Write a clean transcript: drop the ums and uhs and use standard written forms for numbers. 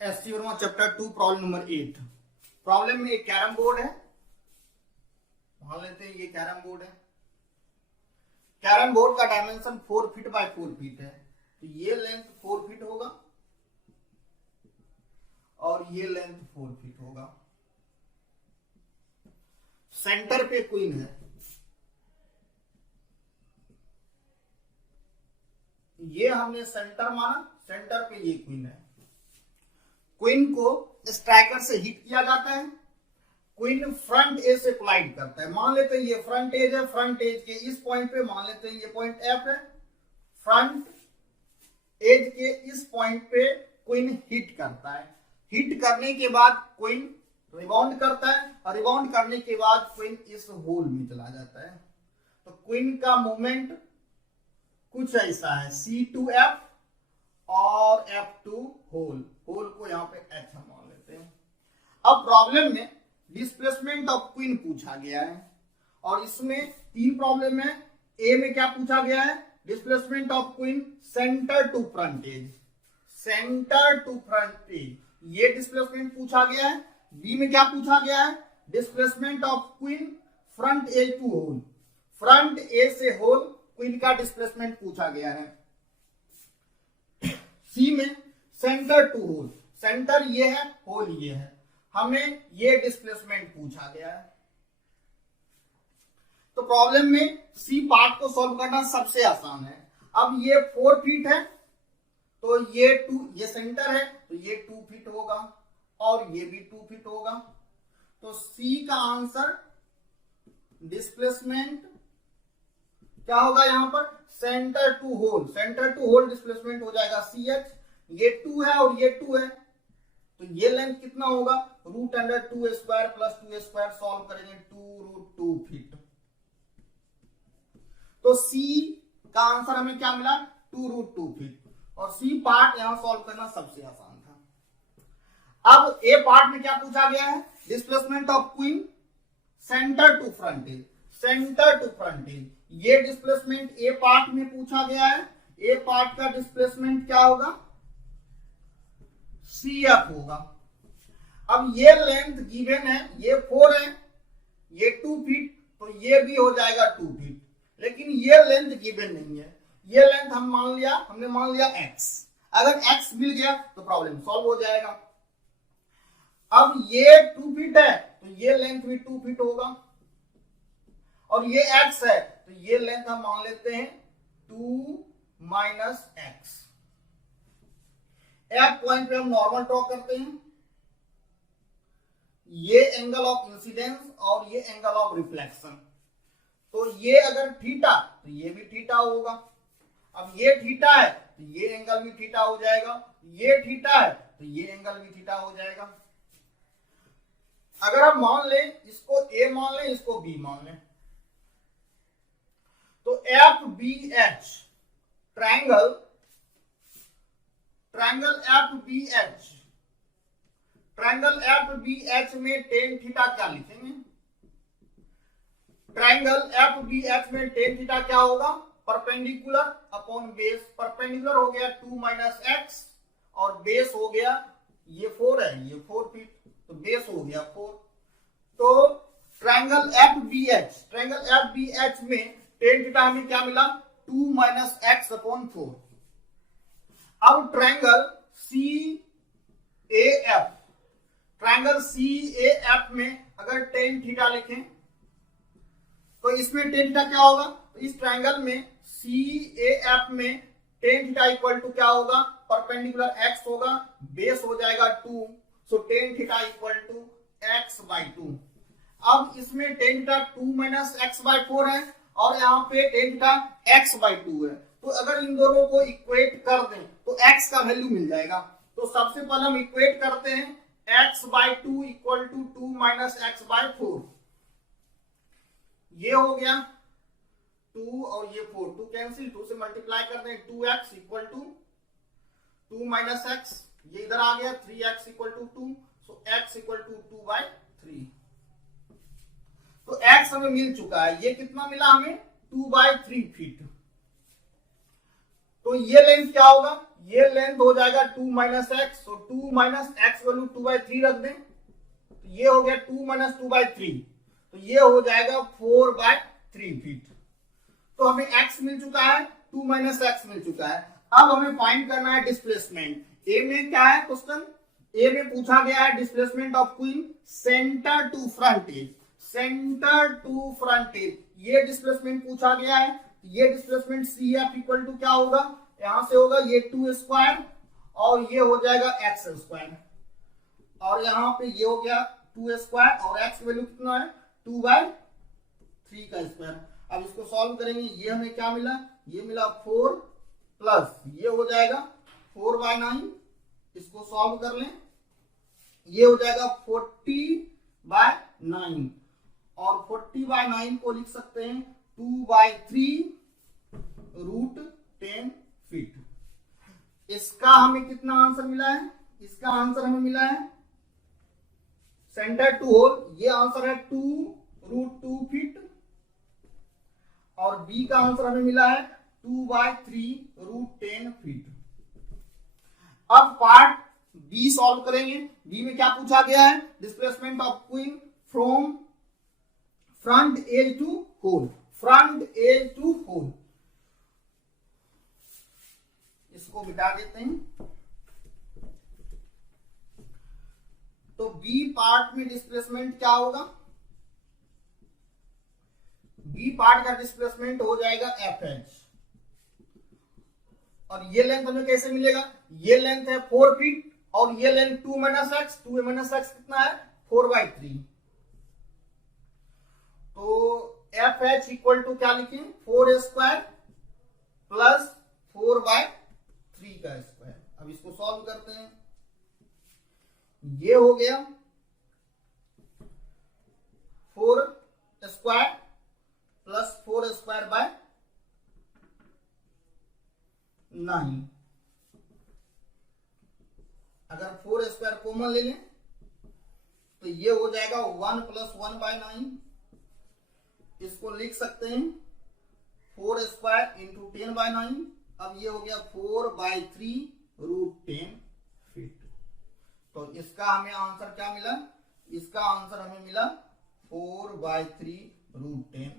SC Verma chapter 2 problem number 8। Problem में एक carrom board है, मान लेते हैं ये कैरम बोर्ड है। कैरम बोर्ड का डायमेंशन 4 फीट बाय 4 फीट है, तो ये लेंथ 4 फीट होगा और ये लेंथ 4 फीट होगा। सेंटर पे क्वीन है, ये हमने सेंटर माना, सेंटर पे ये क्वीन है। क्वीन को स्ट्राइकर से हिट किया जाता है, क्वीन फ्रंट एज से कोलाइड करता है। मान लेते हैं ये फ्रंट एज है, फ्रंट एज के इस पॉइंट पे मान लेते हैं ये पॉइंट एफ है, फ्रंट एज के इस पॉइंट पे क्वीन हिट करता है। हिट करने के बाद क्वीन रिबाउंड करता है और रिबाउंड करने के बाद क्वीन इस होल में चला जाता है। तो क्वीन का मूवमेंट कुछ ऐसा है, C2F और F2 होल, होल को यहां पे H हम मान लेते हैं। अब प्रॉब्लम में डिस्प्लेसमेंट ऑफ क्वीन पूछा गया है और इसमें 3 प्रॉब्लम है। ए में क्या पूछा गया है? Displacement of queen centre to front edge, centre to front edge, ये डिस्प्लेसमेंट पूछा गया है। बी में क्या पूछा गया है? Displacement of queen front edge to hole, front edge से होल क्वीन का डिस्प्लेसमेंट पूछा गया है। सी में सेंटर टू होल, सेंटर ये है, होल ये है, हमें ये डिस्प्लेसमेंट पूछा गया है। तो प्रॉब्लम में सी पार्ट को सॉल्व करना सबसे आसान है। अब ये 4 फीट है तो ये 2, ये सेंटर है तो ये 2 फीट होगा और ये भी 2 फीट होगा। तो सी का आंसर डिस्प्लेसमेंट क्या होगा यहां पर? Centre to hole, centre to hole displacement हो जाएगा CH। ये 2 है और ये 2 है तो ये लेंथ कितना होगा? √2² प्लस 2² सॉल्व करेंगे 2√2 फीट। तो सी का आंसर हमें क्या मिला? 2√2 फीट। और सी पार्ट यहां सॉल्व करना सबसे आसान था। अब ए पार्ट में क्या पूछा गया है? Displacement of queen centre to front edge, centre to front edge, ये डिस्प्लेसमेंट ए पार्ट में पूछा गया है। ए पार्ट का डिस्प्लेसमेंट क्या होगा? CF होगा। अब ये लेंथ गिवन है, ये 4 है, ये 2 फीट, तो ये भी हो जाएगा 2 फीट, लेकिन ये लेंथ गिवन नहीं है। ये लेंथ हमने मान लिया x। अगर x मिल गया तो प्रॉब्लम सॉल्व हो जाएगा। अब ये 2 फीट है तो ये लेंथ भी 2 फीट होगा और ये x है तो ये लेंथ हम मान लेते हैं 2 - x। F पॉइंट पे हम नॉर्मल ड्रॉ करते हैं, ये एंगल ऑफ इंसिडेंस और ये एंगल ऑफ रिफ्लेक्शन। तो ये अगर थीटा तो ये भी थीटा होगा। अब ये थीटा है तो ये एंगल भी थीटा हो जाएगा, ये थीटा है तो ये एंगल भी थीटा हो जाएगा। अगर आप मान लें इसको A मान लें, इसको B मान लें, तो FBH triangle FBH, triangle FBH में टेन थीटा क्या लिखेंगे? ट्रायंगल FBH में टेन थीटा क्या होगा? Perpendicular upon base. परपेंडिकुलर हो गया 2 - x और बेस हो गया, ये 4 है, ये 4 फीट, तो बेस हो गया 4। तो ट्रायंगल FBH में टेन थीटा हमें क्या मिला? 2 - x/4। अब ट्रायंगल CAF, ट्रायंगल CAF में अगर टेन थीटा लिखें तो इसमें टेन थीटा क्या होगा? तो इस ट्रायंगल में CAF में टेन थीटा इक्वल टू क्या होगा? परपेंडिकुलर x होगा, बेस हो जाएगा 2, so tan theta equal to x/2। अब इसमें टेन थीटा 2 - x/4 है और यहाँ पे टेन थीटा x/2 है। तो अगर इन दोनों को इक्वेट कर दें तो x का वैल्यू मिल जाएगा। तो सबसे पहले हम इक्वेट करते हैं, x/2 इक्वल टू 2 - x/4। ये हो गया 2 और ये 4, 2 कैंसिल, 2 से मल्टीप्लाई कर दें, 2x इक्वल टू 2 - x, ये इधर आ गया 3x equal to 2, so x equal to 2/3। तो x हमें मिल चुका है, ये कितना मिला हमें? 2/3 फीट। तो ये लेंथ क्या होगा? ये लेंथ हो जाएगा 2 माइनस एक्स, तो 2 माइनस एक्स वैल्यू 2/3 रख दें, तो ये हो गया 2 माइनस 2/3, तो ये हो जाएगा 4/3 फीट। तो हमें x मिल चुका है, 2 माइनस एक्स मिल चुका है। अब हमें फाइंड करना है डिस्प्लेसमेंट। ए में क्या है क्वेश्चन, ए में पूछा गया है displacement of queen centre to front edge, centre to front edge, ये डिस्प्लेसमेंट पूछा गया है। ये displacement C F equal to क्या होगा, यहां से होगा ये 2 स्क्वायर और ये हो जाएगा एक्स स्क्वायर, और यहाँ पे ये हो गया 2 स्क्वायर और एक्स वैल्यू कितना है 2/3 का स्क्वायर। अब इसको सॉल्व करेंगे, ये हमें क्या मिला, ये मिला 4 प्लस ये हो जाएगा 4/9, इसको सॉल्व कर लें, ये हो जाएगा 40/9 और 40/9 को लिख सकते हैं 2/3 रूट 10 फीट। इसका हमें कितना आंसर मिला है, इसका आंसर हमें मिला है सेंटर टू होल, ये आंसर है 2√2 फीट, और बी का आंसर हमें मिला है 2/3 रूट 10 फीट। अब पार्ट बी सॉल्व करेंगे। बी में क्या पूछा गया है, displacement of queen from front edge to hole, front edge to hole. इसको मिटा देते हैं। तो बी पार्ट में डिस्प्लेसमेंट क्या होगा, बी पार्ट का डिस्प्लेसमेंट हो जाएगा एफ एच, और ये लेंथ हमें कैसे मिलेगा, ये लेंथ है 4 फीट और ये length 2 minus x, 2 minus x कितना है 4/3, तो एफ एच इक्वल टू क्या लिखें 4 स्क्वायर प्लस 4/3 का स्क्वायर। अब इसको सॉल्व करते हैं, ये हो गया 4 स्क्वायर प्लस 4 स्क्वायर बाय 9, अगर 4 स्क्वायर कॉमन ले लें तो ये हो जाएगा 1 प्लस 1/9, इसको लिख सकते हैं 4 स्क्वायर इंटू 10/9। अब ये हो गया 4/3 रूट 10 फीट। तो इसका हमें आंसर क्या मिला, इसका आंसर हमें मिला 4/3 रूट 10